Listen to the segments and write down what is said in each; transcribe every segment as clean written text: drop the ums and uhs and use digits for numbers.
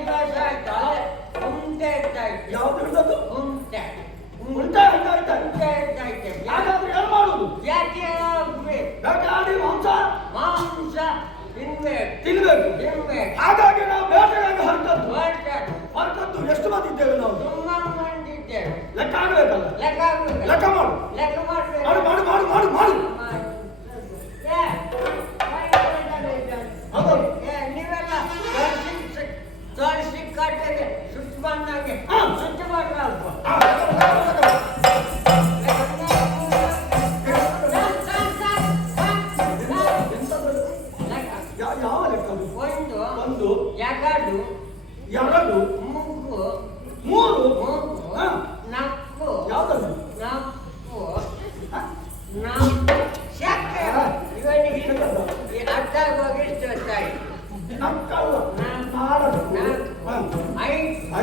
ದಿವಸ ಆಯ್ತು ಉಂಟೆ ಇರ್ತಾಯ್ತು. ಯಾವ್ದು ಹಿಡಿದದ್ದು? ಉಂಟೆ ಉಂಟೆ ಹಿಡ್ದಾಯ್ತಾ? ಉಂಟೆ ಇರ್ತಾಯ್ತು. ಹಾಗಾದ್ರೆ ಏನು ಮಾಡುದು? ಯಾಕೆ ಹೋಗ್ಬೇಕು? ಬೇಟೆಯಾಡಿ ಮಾಂಸ ತಿನ್ಬೇಕು. ಹಾಗಾಗಿ ನಾವು ಬೇಟೆಗಾಗಿ ಹೊರಟದ್ದು. ಎಷ್ಟು ಮಂದಿ ಇದ್ದೇವೆ ನಾವು? ತುಂಬಾ ಮಂದಿ ಇದ್ದೇವೆ. ಲೆಕ್ಕ ಆಗಬೇಕಲ್ಲ? ಲೆಕ್ಕ ಮಾಡು. ಮಾಡು ಮಾಡು ಮಾಡು ಮಾಡು ಮಾಡು. ನೀವೆಲ್ಲ ತೋರಿಸಿ ಕಟ್ಟಿಗೆ ಸುಟ್ಟು ಬಂದಂಗೆ ಸುಟ್ಟು ಮಾಡ್ರ ಅಲ್ಪ. ಯಾವ ಲೆಕ್ಕ? ಒಂದು ಎರಡು ಮೂರು ನಾಲ್ಕು ಯಾವ್ದು? ಅರ್ಥ ಹೋಗಿಷ್ಟು ಹೊತ್ತಾಯಿ.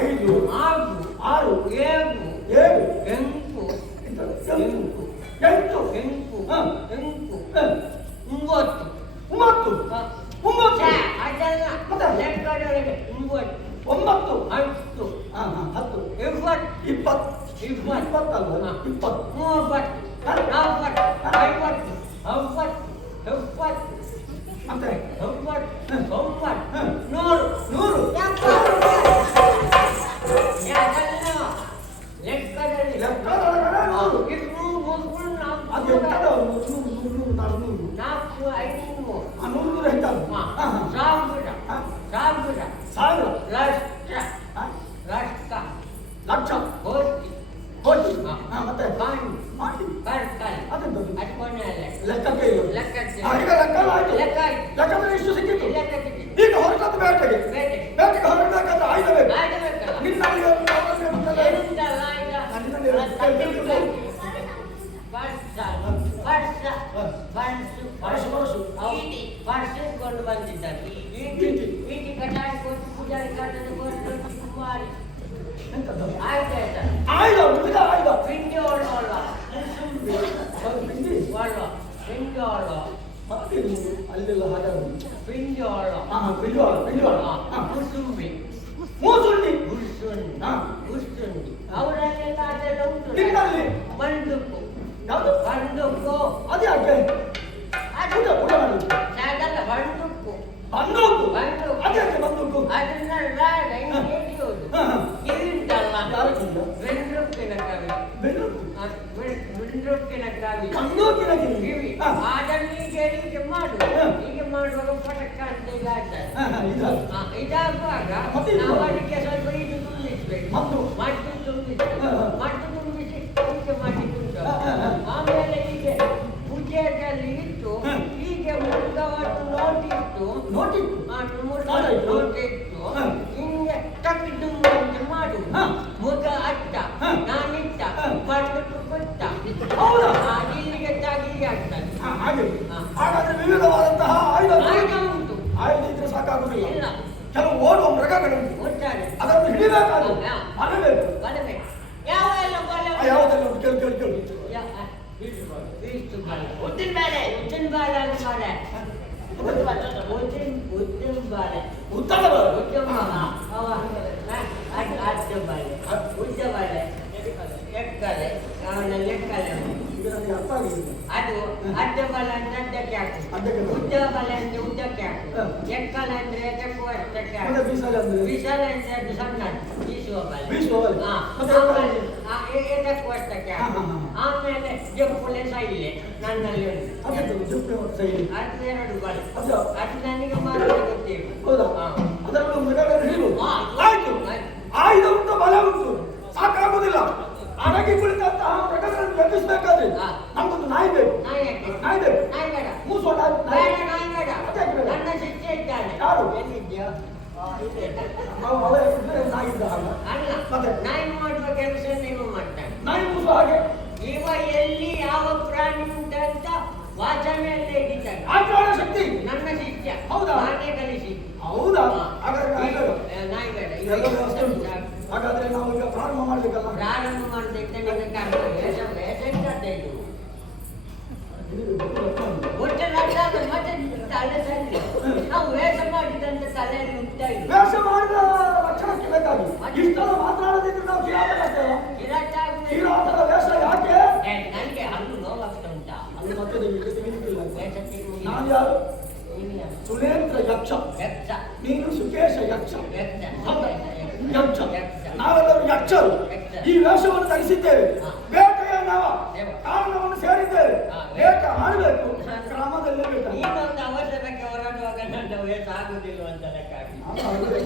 ಐದು ಆರು ಏಳು ಎಂಟು ಒಂಬತ್ತು ಅದೆಲ್ಲ ಲೆಕ್ಕದೊಳಗೆ 9 10 10 20 ಇಪ್ಪತ್ತಲ್ಲ 20 30 40 50 60 ಮತ್ತೆ 100 ಲೆಕ್ಕದಲ್ಲಿ ಲಕ್ಷ ಲೆಕ್ಕದಲ್ಲಿ ಇಷ್ಟು ಸಿಕ್ಕಿತ್ತು. ಈಗ ಹೊರಟದ್ದು ಬೇಟೆಗೆ ಹೊರಡಬೇಕಾದ್ರೆ ಆಯ್ದ ಬೇಕು. ಕೊಂಡು ಬಂದಿದ್ದಾರೆ. ಈಟಿ ಕಟಾಯಿ ಕೊಟ್ಟು ಪೂಜಾರಿ ಕಟ್ಟದ ಕೊಟ್ಟು ಕುಮಾರಿ ಪಿಂಡಿ ಒಳ್ಳ ಅಲ್ಲೆಲ್ಲ ಪಿಂಡಿ ಕುಸುಂಬಿ ಅವರಲ್ಲೆಲ್ಲ ಅದೆಲ್ಲ ಉಂಟು. ಬಂದುಕು ಅದೇ ಹಾಗೆ ಅದಲ್ಲ ಬಂದುಕು ಅದನ್ನೆಲ್ಲ ಇದುಂಟಲ್ಲ ಬೆಂಡ್ರೊಪ್ಪಿನ ಕವಿ ಕಿವಿ ಅದನ್ನು ಹೀಗೆ ಮಾಡು. ಹೀಗೆ ಮಾಡುವಾಗ ಪಟಕ್ಕ ಅಂತ ಈಗ ಆಗ್ತದೆ. ಇದಾಗುವಾಗ ನಾವು ಅದಕ್ಕೆ ಸ್ವಲ್ಪ ಇದು ತುಂಬಿಸ್ಬೇಕು. ಮಟ್ಟು ತುಂಬಿಸಿ ಪೂಜೆ ಮಾಡಿಕೊಂಡು ಆಮೇಲೆ ಹೀಗೆ ಪೂಜೆಯಲ್ಲಿ ಇಟ್ಟು ಹೀಗೆ ಮುರುಗವನ್ನು ನೋಟಿಟ್ಟು ಹಿಂಗೆ ತಪ್ಪಿದ್ದು ಮಾಡು. ಮುಗ ಅಟ್ಟ ನಾನಿಟ್ಟ ಬಂದ್ಬಿಟ್ಟು ಕೊಟ್ಟ ಇಲ್ಲಿಗೆ ತಾಗಿಗೆ ಆಗ್ತದೆ. ಹಾಗಾದ್ರೆ ವಿವಿಧವಾದಂತಹ ಆಯುಧ ಉಂಟು. ಆಯುಧ ಇದ್ರೆ ಸಾಕಾಗುದಿಲ್ಲ. ಇಲ್ಲ, ಕೆಲವು ಓಡುವ ಮೃಗಗಳು ಒಟ್ಟಾರೆ ಅದನ್ನು ಹಿಡಿಬೇಕಾದ್ರೆ ಬರಬೇಕು. ಯಾವೆಲ್ಲ ಯಾವುದೆಲ್ಲ ಕೇಳು ಉದ್ದಿನ ಬೇಳೆ ಎಕ್ಕಲೆ ಅದು ಅಡ್ಡ ಬಲ ಅಂದ್ರೆ ಅಡ್ಡಕ್ಕೆ ಹಾಕು. ಉದ್ದ ಬಲ ಅಂದ್ರೆ ಉದ್ದಕ್ಕೆ ಹಾಕು. ಎಕ್ಕಲ ಅಂದ್ರೆ ಎಕ್ಕೂ ಅಷ್ಟಕ್ಕೆ ಹಾಕು. ಬಿಸಲ ಅಂದ್ರೆ ಅದು ಸಣ್ಣ ಬೀಸುವ ಬಲ. ಎದಕ್ಕೂ ಅಷ್ಟಕ್ಕೆ ಹಾಕು. ಆಮೇಲೆ ಜಪ್ಪುಲೆ ಸೈಲೆ ನನ್ನಲ್ಲಿ ಉಂಟು. ಅದೆರಡು ಬಲ. ಅದು ನನಗೆ ಮಾತ್ರ ಗೊತ್ತಿಲ್ಲ. ಆಯುಧ ಉಂಟು, ಬಲ ಉಂಟು, ಸಾಕಾಗುದಿಲ್ಲ. ಅಡಗಿ ಕುಳಿತಂತಹ ಮೃಗಗಳನ್ನು ಎಬ್ಬಿಸಬೇಕಾದ್ರೆ ನಮ್ಗೊಂದು ನಾಯಿ ಬೇಕು. ನಾಯಿ ಬೇಡ. ಮೂಸೋಣ ನನ್ನ ಶಿಕ್ಷೆ ಇದ್ದಾನೆ. ಯಾರು? ನಾಯಿ ಮಾಡುವ ಕೆಲಸ ನೀವು ಮಾಡ್ತಾನೆ. ನಾಯಿ ಮೂಸು ಹಾಗೆ ಇವ ಎಲ್ಲಿ ಯಾವ ಪ್ರಾಣಿ ಉಂಟಂತ ವಾಚನೆಯಲ್ಲೇ ಹಿಡಿತಾನೆ. ಆಚರಣ ಶಕ್ತಿ ನನ್ನ ಶಿಷ್ಯ. ಹೌದಾ? ನಾನೇ ಕಲಿಸಿ. ಹೌದಾ? ನಾಯಿ ಬೇಡ. ಹಾಗಾದ್ರೆ ನಾವು ಈಗ ಪ್ರಾರಂಭ ಮಾಡ್ಬೇಕಲ್ಲ. ಪ್ರಾರಂಭ ಮಾಡಬೇಕು. ಮತ್ತೆ ತಲೆ ಸರಿ ನಾವು ವೇಷ ಮಾಡಿದಂತ ತಲೆಯಲ್ಲಿ ಉಂಟಾಯಿತು. ವೇಷ ಮಾಡಿದ ಅದು ಮತ್ತೆ ತೆಗಿಲಿಕ್ಕಿಲ್ಲ. ವೇಷಕ್ಕೆ ಹೋಗಿ ನಾನು ಯಾರು? ನೀನು ಯಾರು? ಸುನೇಂದ್ರ ಯಕ್ಷ, ಯಕ್ಷ. ನೀನು ಸುಕೇಶ ಯಕ್ಷ. ಯಕ್ಷ. ಹೌದಾ? ಯಕ್ಷ. ಯಕ್ಷ. ನಾವೆಲ್ಲರೂ ಯಕ್ಷರು. ಈ ವೇಷವನ್ನು ಧರಿಸಿದ್ದೇವೆ. ಬೇಟೆಯ ನಾವ ಕಾರಣವನ್ನು ಸೇರಿದ್ದೇವೆ. ಬೇಟೆ ಆಡಬೇಕು, ಕ್ರಮದಲ್ಲೇ ಬೇಟ. ನೀನೊಂದು ಅವಸರಕ್ಕೆ ಹೊರಡುವಾಗ ನನ್ನ ವೇಷ ಆಗುದಿಲ್ಲ ಅಂತ ಲೆಕ್ಕ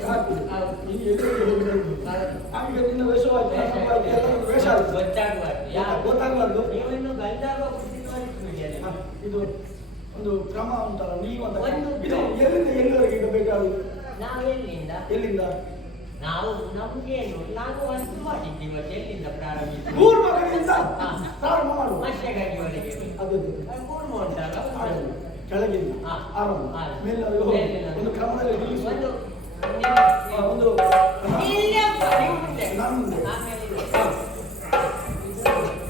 ಹಾಕಿ. ನೀನು ಎದುರಿಗೆ ಹೋಗ್ಬೇಕು. ನಮಗೆ ನಿನ್ನ ವೇಷವಾಯ್ತು, ಎಲ್ಲರೂ ವೇಷ ಆಯ್ತು. ಗೊತ್ತಾಗಬಾರ್ದು. ನೀವು ಇನ್ನು ಗಂಧರ್ವ ಬುದ್ಧಿನೂ ಅನಿಸ್ಬಿಡಿ. ಇದು ಒಂದು ಕ್ರಮ ಉಂಟಲ್ಲ, ನೀವು ಅಂತ ಒಂದು ಇದು ಎಲ್ಲಿಂದ ಎಲ್ಲಿವರೆಗೆ ಈಗ ಬೇಕಾಗುದು? ನಾವೆಲ್ಲಿಂದ? ಎಲ್ಲಿಂದ? ನಾವು ನಮ್ಗೇನು ನಾವು ಒಂದು ಮಾಡಿದ್ದೀವಿ. ಎಲ್ಲಿಂದ ಪ್ರಾರಂಭಿಸಿ? ಪೂರ್ವಗಳಿಂದ ಪ್ರಾರಂಭ ಮಾಡುವ. ಮತ್ಸ್ಯಗಾಗಿವರೆಗೆ ಅದು ಪೂರ್ವ ಉಂಟಲ್ಲ, ಕೆಳಗಿಂದ ಆರಂಭ, ಮೇಲವರೆಗೆ ಹೋಗಿ ಒಂದು ಕ್ರಮದಲ್ಲಿ ನಿಲ್ಲಿಸು. ಒಂದು ನಾನು ಮುಂದೆ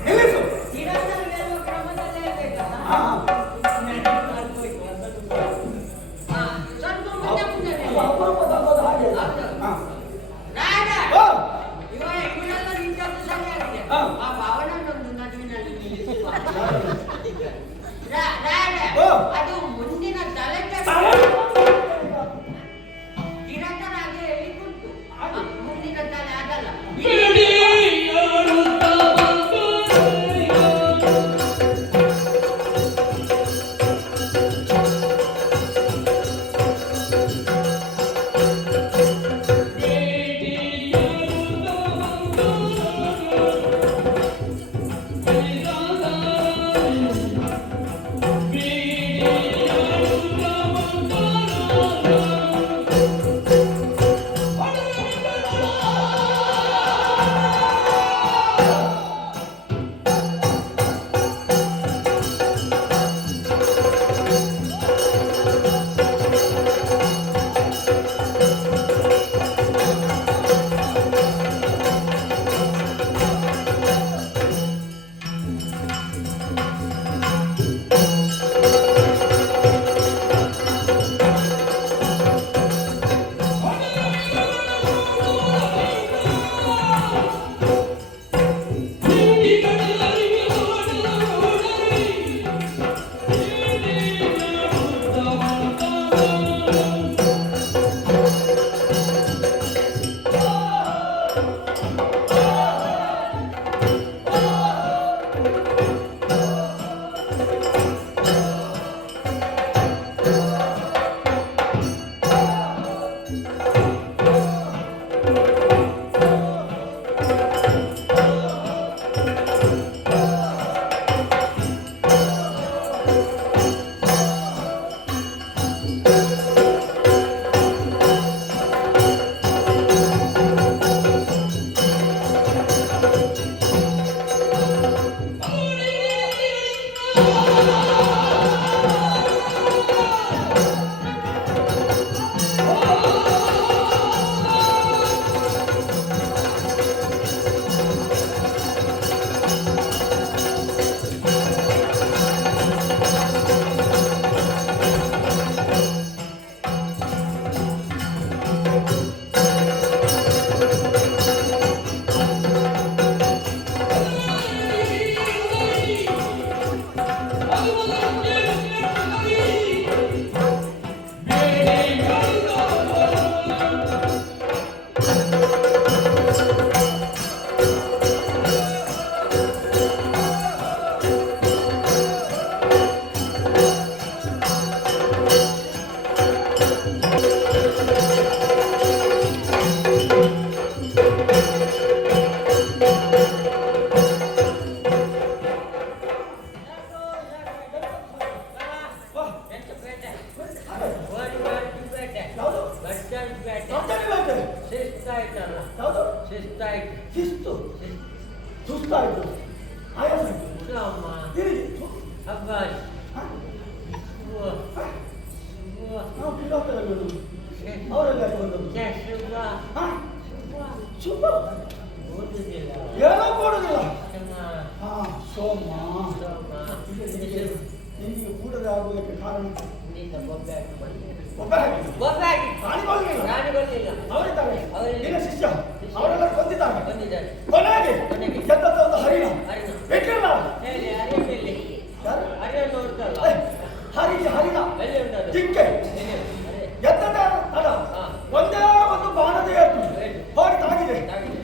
ನಿಲ್ಲಿಸು. ಕ್ರಮದಲ್ಲೇ ಬೇಕಲ್ಲ. ಅಪರೂಪದ ಹಾಗೆ ಇವರೆಲ್ಲ ನಿಂತದ್ದು ಸರಿಯಾಗಿದೆ. ಆ ಭಾವನನ್ನೊಂದು ನಡುವಿನಲ್ಲಿ ನಿಲ್ಲಿಸುವ. ಅದು ಮುಂದಿನ ತಲೆ ಕಿರತನಾಗಿ ಹೇಳಿಕೊಟ್ಟು ಮುಂದಿನ ತಲೆ ಆಗಲ್ಲ. ಶಿಸ್ತು ಸುಸ್ತಾಯಿತು ಆಯಾಸ ಅವರೆಲ್ಲ ಶುಭ ಏನೋ ಕೊಡುದಿಲ್ಲ ಸೋಮ ನಿಮಗೆ ಕೂಡದೆ ಆಗುವುದಕ್ಕೆ ಕಾರಣ ಶಿಷ್ಯ ಅವರೆಲ್ಲ ಕೊಂದಿದ್ದಾರೆ ಕೊನೆಗೆ ಗೆದ್ದಂತ ಒಂದು ಹರಿಣ ನೋಡ್ತಲ್ಲ ಹರಿದ ಎಲ್ಲಿ ಉಂಟದು? ಜಿಂಕೆ ಎತ್ತದ ತಡ ಒಂದೇ ಒಂದು ಬಾಣದ ಎತ್ತು ಹೋಗಿ ತಾಗಿದೆ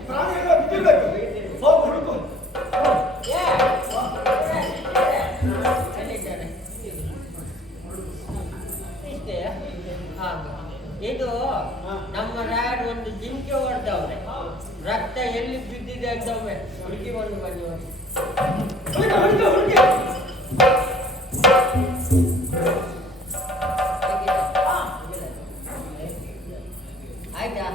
ಪ್ರಾಣ ಎಲ್ಲ ಬಿದ್ದಿರ್ಬೇಕು ಹೋಗಿ ಹುಡುಕು ಇದು ನಮ್ಮ ರಾಯರು ಒಂದು ಜಿಂಕೆ ಹೊಡೆದವ್ರೆ ರಕ್ತ ಎಲ್ಲಿ ಬಿದ್ದಿದೆ ಅಂತ ಒಮ್ಮೆ ಹುಡುಕಿ ಬಂದು ಬಂದವರು ಆಯ್ತಾ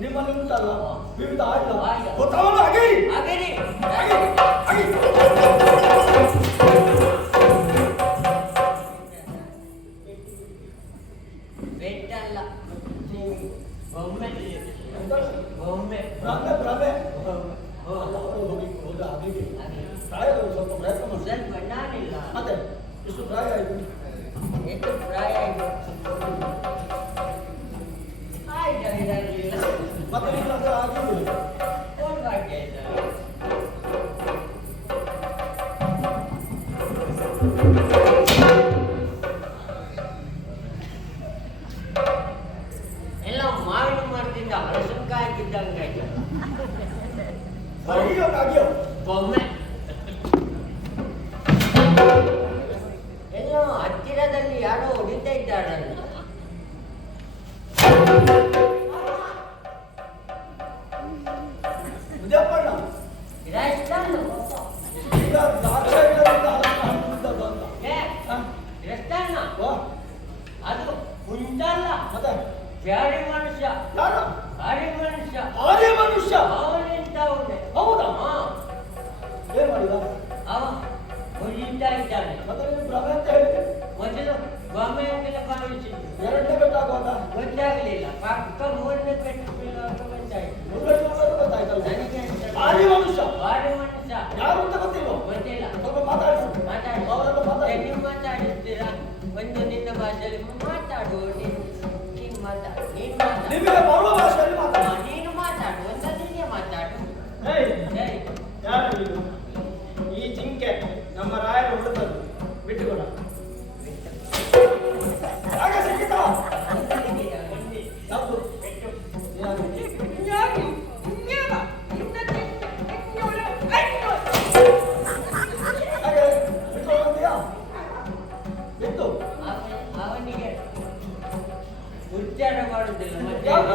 ನಿಮ್ಮಲ್ಲಿ ಉಂಟಲ್ಲ ವಿವಿಧ ಆಯುಧ ಗೊತ್ತಾವಲ್ಲ ಹಾಗೆ ಬೆಟ್ಟಲ್ಲ ಒಮ್ಮೆ ಒಮ್ಮೆ ಭ್ರಮೆ ಪ್ರಾಯದವರು ಸ್ವಲ್ಪ ಪ್ರಯತ್ನ ಮಾಡಿ ಸ್ವಲ್ಪ ನಾನಿಲ್ಲ ಮತ್ತೆ ಇಷ್ಟು ಪ್ರಾಯ ಆಯ್ತು ಎಷ್ಟು ಪ್ರಾಯ ಆಯ್ತು ಮತ್ತೆ ನಿಮ್ಮ ಹತ್ರ ಆಗಿಲ್ಲ ಎಲ್ಲ ಮಾವಿನ ಮರದಿಂದ ಹಲಸಿನಕಾಯಿ ಬಿದ್ದಂಗೆ ಬೊಮ್ಮೆ ಎಲ್ಲೋ ಹತ್ತಿರದಲ್ಲಿ ಯಾರೋ ಹೊಡಿತಾ ಇದ್ದಾರಲ್ಲ ಅದು ಕುಂಟಲ್ಲ ಬ್ಯಾಡಿ ಮನುಷ್ಯ ಮನುಷ್ಯ ಅವನಿಂತ ಅವನೇ ಹೌದಾ ಏನ್ ಮಾಡಿದ ಅವ ಹೊಡಿತಾ ಇದ್ದಾನೆ ಭ್ರಮೆ ಅಂತ ಹೇಳಿದೆ ಮೊದಲು ಬೊಮ್ಮೆ ಅಂತೆಲ್ಲ ಭಾವಿಸಿದ್ದು ಎರಡನೇ ಬೆಟ್ಟಾಗುವಾಗ ಗೊತ್ತಾಗಲಿಲ್ಲ ಪಕ್ಕ ಮೂರನೇ ಪೆಟ್ಟು ಗೊತ್ತಾಯ್ತಲ್ಲ ನನಗೆ ಭಾರಿ ಮನುಷ್ಯ ಯಾರು ಅಂತ ಗೊತ್ತಿಲ್ಲ ಸ್ವಲ್ಪ ಮಾತಾಡಿ ನೀವು ಮಾತಾಡಿಸ್ತೀರಾ ಒಂದು ನಿನ್ನ ಭಾಷೆಯಲ್ಲಿ ಮಾತಾಡು ನೀನು ಮಾತಾಡು ನಿಮಗೆ ಬರುವ ಭಾಷೆಯಲ್ಲಿ ಮಾತಾಡಿ ನೀನು ಮಾತಾಡು ಅಂತ ನೀನೇ ಮಾತಾಡು ಯಾರು ಈ ಜಿಂಕೆ ನಮ್ಮ ರಾಯರು ಹುಡುಕರು ಬಿಟ್ಟುಕೊಡ ಹಾಗೆ ಸಿಕ್ಕಿತ ಅವನಿಗೆ ಉಚ್ಚಾರ ಮಾಡುವುದಿಲ್ಲ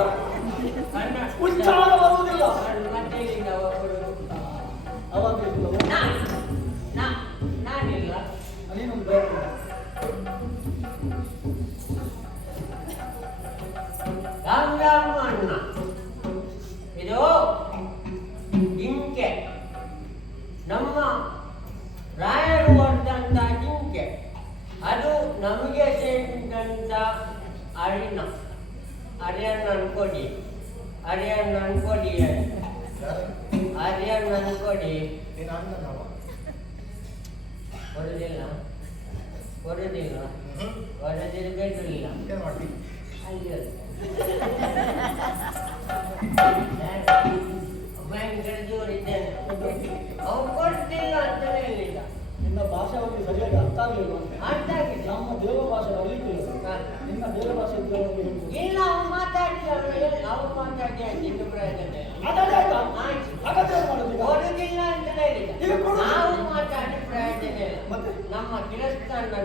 ಉಚ್ಚಾರ ಬರುವುದಿಲ್ಲ ನಾನಿಲ್ಲ ಅಣ್ಣ ಇದು ಜಿಂಕೆ ನಮ್ಮ ರಾಯರು ಹೊಡೆದಂತ ಜಿಂಕೆ ಅದು ನಮಗೆ ಸೇರಿದಂತ ಅರಿಯಣ್ಣ ಅನ್ಕೊಡಿ ಕೊಡುದಿಲ್ಲ ಹೊರದಿರಬೇಕಿಲ್ಲ ಅಲ್ಲಿ ಭಯಂಕರ ಜೋರಿದ್ದೇನೆ ಅವ್ರು ಕೊಡ್ತಿಲ್ಲ ಅಂತ ಹೇಳಿಲ್ಲ ನಿನ್ನ ಭಾಷೆ ಅವರಿಗೆ ಸರಿಯಾಗಿ ಅರ್ಥ ಆಗಲಿಲ್ಲ ಅರ್ಥ ಆಗಿದೆ ನಮ್ಮ ದೇವ ಭಾಷೆ ಅಲ್ಲಿಗೆ ನಿನ್ನ ದೇವ ಭಾಷೆ ಇಲ್ಲ ಅವ್ರು ಮಾತಾಡಿ ಇನ್ನು ಪ್ರಯೋಜನ ಕೊಡುದಿಲ್ಲ ಅಂತ ಹೇಳಿಲ್ಲ ನಾವು ಮಾತಾಡಿ ಪ್ರಯೋಜನ ಇಲ್ಲ ನಮ್ಮ ಕೆಲಸ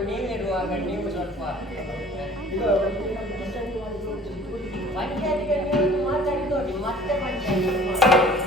ನೀವಿರುವಾಗ ನೀವು ಸ್ವಲ್ಪ ಪಂಚಾಯತ್ಗೆ ನೀವು ಮಾತಾಡಿ ನೋಡಿ ಮತ್ತೆ ಪಂಚಾಯತ್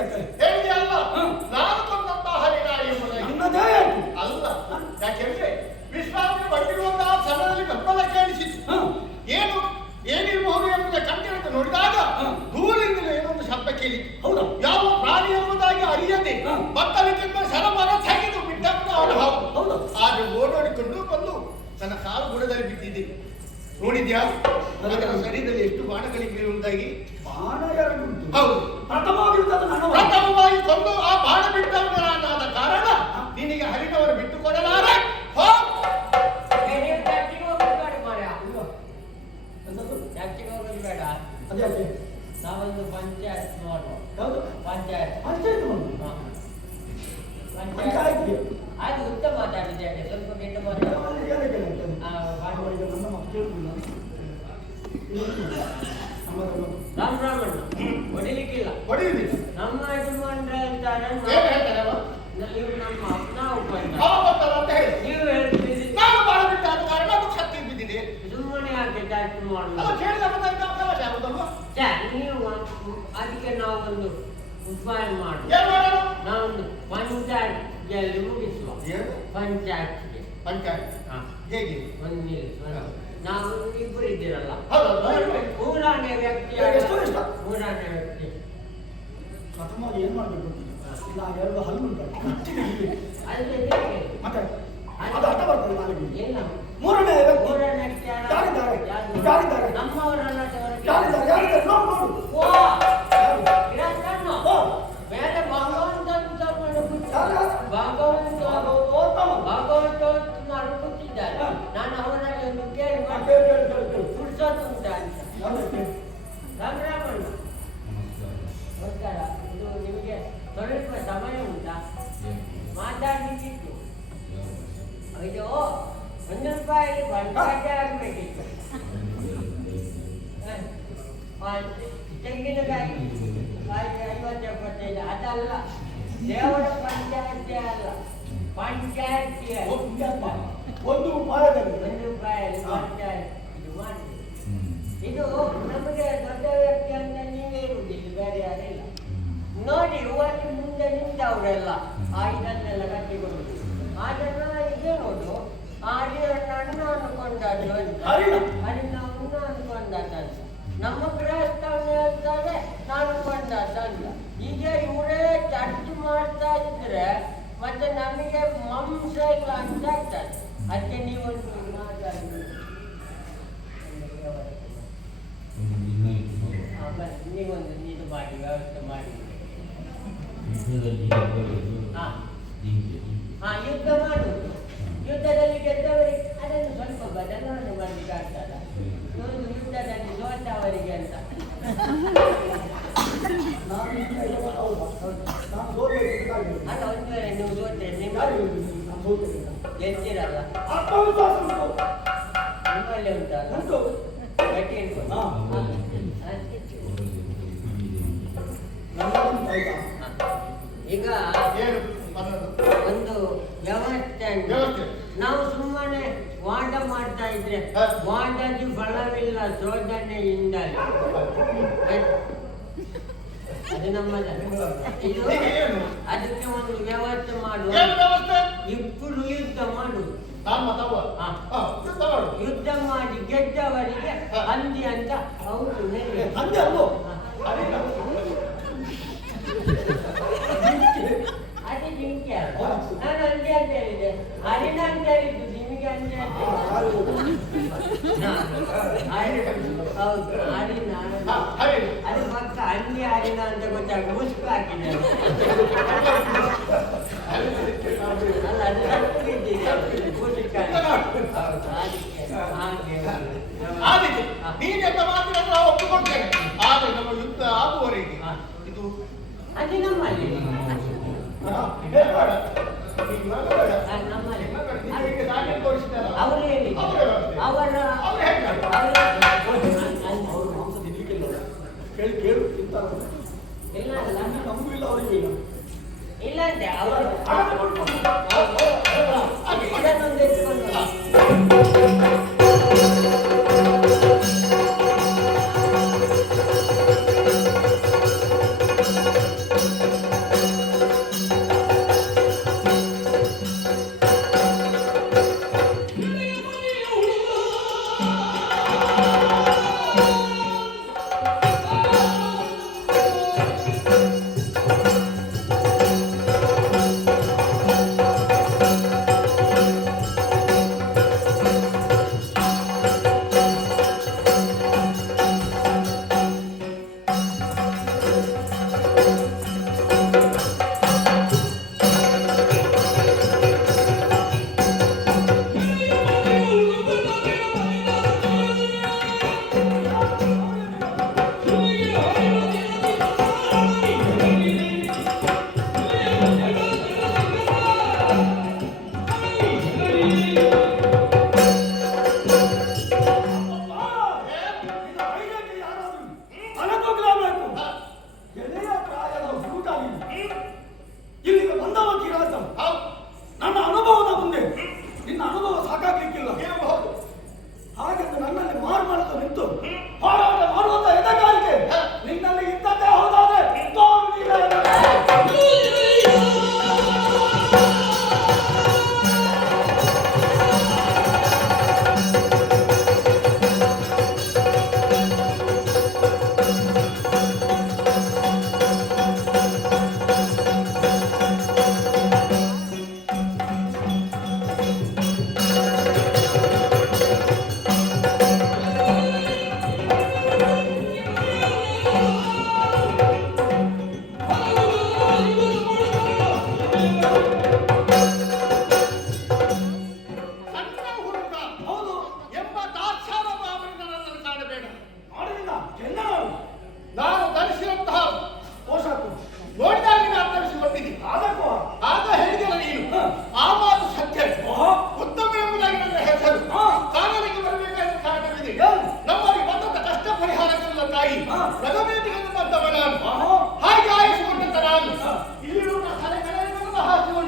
ಯಾಕೆ ಹೇಳಿದೆ ಅಲ್ಲ ನಾನು ಕೊಂದಂತ ಹರಿನಾಯಿ ಎಂಬುದಾಗಿ ನನ್ನದೇ ಯಾಕೆ ಅಲ್ಲ ಯಾಕೆಂದ್ರೆ ವಿಶ್ವಾಮಿತ್ರ ಬಂದಿರುವಂತಹ ಸಮಯದಲ್ಲಿ ಗಬ್ಬಲ ಕೇಳಿಸಿತು ಏನು ಏನಿರಬಹುದು ಎಂಬುದ ಕಂಡಿರಂತ ನೋಡಿದಾಗ ದೂರದಿಂದಲೇ ಏನೊಂದು ಶಬ್ದ ಕೇಳಿತು. ಹೌದಾ ಯಾವ ಪ್ರಾಣಿ ಎಂಬುದಾಗಿ ಅರಿಯದೆ ಬತ್ತಲಿದ್ದ ಶರಮರ ತೆಗೆದು ಬಿಟ್ಟಂತ ಅವನು ಹೌದು. ಆದ್ರೆ ಓಡೋಡಿಕೊಂಡು ಬಂದು ತನ್ನ ಕಾಲು ಬುಡದಲ್ಲಿ ಬಿದ್ದಿದೆ. ನೋಡಿದ್ಯಾ ಅದರ ಶರೀರದಲ್ಲಿ ಎಷ್ಟು ಬಾಣಗಳಿಗೆ ಉಂಟಾಗಿ? ಬಾಣ ಎರಡು ಉಂಟು. ಹೌದು, ಪ್ರಥಮವಾಗಿ ಕೊಂದು ಆ ಬಾಣ ಬಿಟ್ಟವನಾದ ಕಾರಣ ನಿನಗೆ ಹರಿದವರು ಬಿಟ್ಟು ಕೊಡಲಾರೆ. ಬೇಡ ಅದೇ ನಾವೊಂದು ಪಂಚಾಯತ್ ಮಾಡುವ. ಯಾವುದು ಪಂಚಾಯತ್ ಪಂಚಾಯತ್ ಪಂಚಾಯತ್ಗೆ ಅದು ಉತ್ತಮ ಮಾತಾಡಿದ್ದೇನೆ. ಸ್ವಲ್ಪ ಕೆಟ್ಟ ರಾಮರಾಮಣ್ಣ ಹೊಡಿಲಿಕ್ಕಿಲ್ಲ. ಹೊಡೆಯುವುದಿಲ್ಲ. ನಮ್ಮ ಯಜಮಾನ್ರ ಹೇಳ್ತಾರೆ ಇವ್ರು ನಮ್ಮ ನಾವು ನೀವು ಹೇಳ್ತೀರಿ ನಾನು ಬಾಳ ಬಿಟ್ಟ ಆದ ಕಾರಣ ಅದು ಶಕ್ತಿ ಬಿದ್ದಿದೆ. ಸುಮ್ಮನೆ ಯಾಕೆ ಜಾಸ್ತಿ ಮಾಡುವ ನೀವು ಅದಕ್ಕೆ ನಾವೊಂದು ಉಪಾಯ ಮಾಡುವ. ನಾವೊಂದು ಪಂಚಾಯತ್ಗೆ ಮುಗಿಸುವ. ಪಂಚಾಯತ್ಗೆ ಪಂಚಾಯತ್ ಹೇಗೆ ಒಂದು ನಿಲ್ಲಿಸುವ. ನಾವು ಇಬ್ಬರು ಇದ್ದೀರಲ್ಲ, ಹೌದು. ಮೂರನೇ ವ್ಯಕ್ತಿ ಮೂರನೇ ವ್ಯಕ್ತಿ ಪ್ರಥಮವಾಗಿ ಏನ್ ಮಾಡ್ಬೇಕು? ನಾನು ಎರಡು ಹಲ್ಲು ಉಂಟು ಅದಕ್ಕೆ ಮತ್ತೆ ಅದು ಅರ್ಥ ಬರ್ತದೆ ನನಗೆ. ಇಲ್ಲ ಮೂರನೇ ಮೂರನೇ ಯಾರಿದ್ದಾರೆ? ನಮ್ಮವರಲ್ಲ ಯಾರಿದ್ದಾರೆ? ನೋಡು ಮೇಲೆ ಭಗವಂತ ಭಗವಂತ ಕೂತಿದ್ದಾರೆ. ನಾನು ಅವರಲ್ಲಿ ಒಂದು ಕೇಳಿ ಪುರುಷೋತ್ತು ಉಂಟ ಅಂತ. ರಾಮರಾಮಣ್ಣ ನಮಸ್ಕಾರ. ಇದು ನಿಮಗೆ ಸ್ವಲ್ಪ ಸಮಯ ಉಂಟಾ? ಮಾತಾಡ್ಲಿಕ್ಕಿತ್ತು. ಇದು 1 ರೂಪಾಯಿ ಬಲ್ಪಾಟೆ ಆಗಬೇಕಿತ್ತು. ತೆಂಗಿನಕಾಯಿ 50-75 ಅದಲ್ಲ. ದೇವರ ಪಂಚಾಯತಿ ಅಲ್ಲ, ಪಂಚಾಯತಿ ಒಂದು ಉಪಾಯದಲ್ಲಿ 1 ರೂಪಾಯಿ ಪಂಚಾಯತ್ ಇದು ಮಾಡಿ. ಇದು ನಮಗೆ ದೊಡ್ಡ ವ್ಯಕ್ತಿ ಅಂತ ನೀವೇ ಇರುವುದಿಲ್ಲ, ಬೇರೆ ಯಾರಿಲ್ಲ. ನೋಡಿ ಇವತ್ತು ಮುಂದೆ ನಿಂತವರೆಲ್ಲ ಇದನ್ನೆಲ್ಲ ಕಟ್ಟಿಕೊಂಡು ಅದನ್ನ ಇದೆ ನೋಡು. ಅಣ್ಣ ಅನ್ಕೊಂಡದ್ದು ಅಂತ ಅರಿನ ಅಣ್ಣ ಅನ್ಕೊಂಡದ್ದಂತ. ನಮ್ಮ ಗೃಹಸ್ಥಾನ ಹೇಳ್ತಾರೆ ನಾನು ಕೊಂಡದ್ದಂತ. ಈಗ ಇವರೇ ಚರ್ಚ್ ಮಾಡ್ತಾ ಇದ್ರೆ ಮತ್ತೆ ನಮಗೆ ಮಾಂಸ ಇಲ್ಲ ಅಂತ ಆಗ್ತದೆ. ಅದಕ್ಕೆ ನೀವೊಂದು ಮಾತಾಡಿ ನೀವೊಂದು ಇದು ಮಾಡಿ ವ್ಯವಸ್ಥೆ ಮಾಡಿ. ಯುದ್ಧ ಮಾಡು. ಯುದ್ಧದಲ್ಲಿ ಗೆದ್ದವರಿಗೆ ಅದನ್ನು ಸ್ವಲ್ಪ ಬದಲಾವಣೆ ಮಾಡಲಿಕ್ಕೆ ಆಗ್ತದ. ಯುದ್ಧದಲ್ಲಿ ಸೋತವರಿಗೆ ಅಂತ ಅಲ್ಲ. ಒಂದು ವೇಳೆ ನೀವು ಸೋತ್ರೆ ನೀವು ಗೆಲ್ತೀರಲ್ಲ, ನಿಮ್ಮಲ್ಲೇ ಉಂಟಲ್ಲ ಗಟ್ಟಿ ಈಗ ಒಂದು ವ್ಯವಸ್ಥೆ ನಾವು ಸುಮ್ಮನೆ ವಾದ ಮಾಡ್ತಾ ಇದ್ರೆ ವಾದದ್ದು ಫಲವಿಲ್ಲ ಶೋಧನೆಯಿಂದ. ಅದು ನಮ್ಮದಲ್ಲ. ಇದು ಅದಕ್ಕೆ ಒಂದು ವ್ಯವಸ್ಥೆ ಮಾಡುವ. ಇಬ್ಬರು ಯುದ್ಧ ಮಾಡುದು. ಯುದ್ಧ ಮಾಡಿ ಗೆದ್ದವರಿಗೆ ಹಂದಿ ಅಂತ ಹೌದು. ಅದೇ ಜಿಂಕೆ ಅಲ್ಲ. ನಾನು ಹಂದಿ ಅಂತ ಹೇಳಿದೆ, ಹರಿಣ ಅಂತ ಹೇಳಿದ್ದು. ನಿಮಗೆ ಹಂದಿ ಅಂತ ಹೌದು. ಹರಿಣ ಅದು ಪಕ್ಕ ಹಂದಿ ಹರಿಣ ಅಂತ ಗೊತ್ತಾಗ ಮುಸುಕು ಹಾಕಿದೆ ಅಲ್ಲ. ಅದು ಸತ್ತು ಬಿದ್ದಿದೆ ಮುಸುಕ. ಹಾಗೆ ನೀನೆಲ್ಲ ಮಾತ್ರ ನಾವು ಒಪ್ಪಿಕೊಳ್ತೇನೆ. ಆದರೆ ನಮ್ಮ ಯುದ್ಧ ಆಗುವವರೆಗೆ ಇದು ಅದು ನಮ್ಮಲ್ಲಿ ಅವರು ಹೇಳಿ ಅವರ ಕೇಳು ಇಲ್ಲ ಅಲ್ಲ ನಮಗೂ ಇಲ್ಲ ಅವರಿಗೂ ಇಲ್ಲ. ಇಲ್ಲ ಅಂತೆ ಅವರು ಇದನ್ನೊಂದು ಎತ್ಕೊಂಡು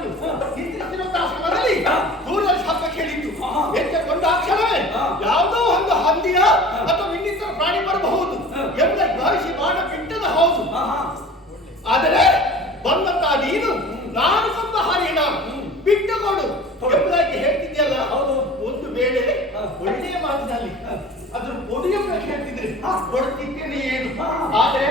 ಮಾಡಿಕೊಂಡು ನಿಂತಿರುವಂತಹ ಸಮಯದಲ್ಲಿ ದೂರದಲ್ಲಿ ಶಬ್ದ ಕೇಳಿದ್ದು. ಎಚ್ಚರಗೊಂಡ ಕ್ಷಣವೇ ಯಾವುದೋ ಒಂದು ಹಂದಿಯ ಅಥವಾ ಇನ್ನಿತರ ಪ್ರಾಣಿ ಬರಬಹುದು ಎಂಬುದಾಗಿ ಭಾವಿಸಿ ಬಾಣ ಬಿಟ್ಟದ ಹೌದು. ಆದರೆ ಬಂದಂತಹ ನೀನು ನಾನು ಕೊಂದ ಹರಿಣ ಬಿಟ್ಟುಕೊಡು ಎಂಬುದಾಗಿ ಹೇಳ್ತಿದ್ಯಲ್ಲ. ಒಂದು ವೇಳೆ ಒಳ್ಳೆಯ ಮಾತಿನಲ್ಲಿ ಅದ್ರ ಒಡೆಯ ಹೇಳ್ತಿದ್ರೆ ಕೊಡ್ತಿದ್ದೇನೆ ಏನು. ಆದರೆ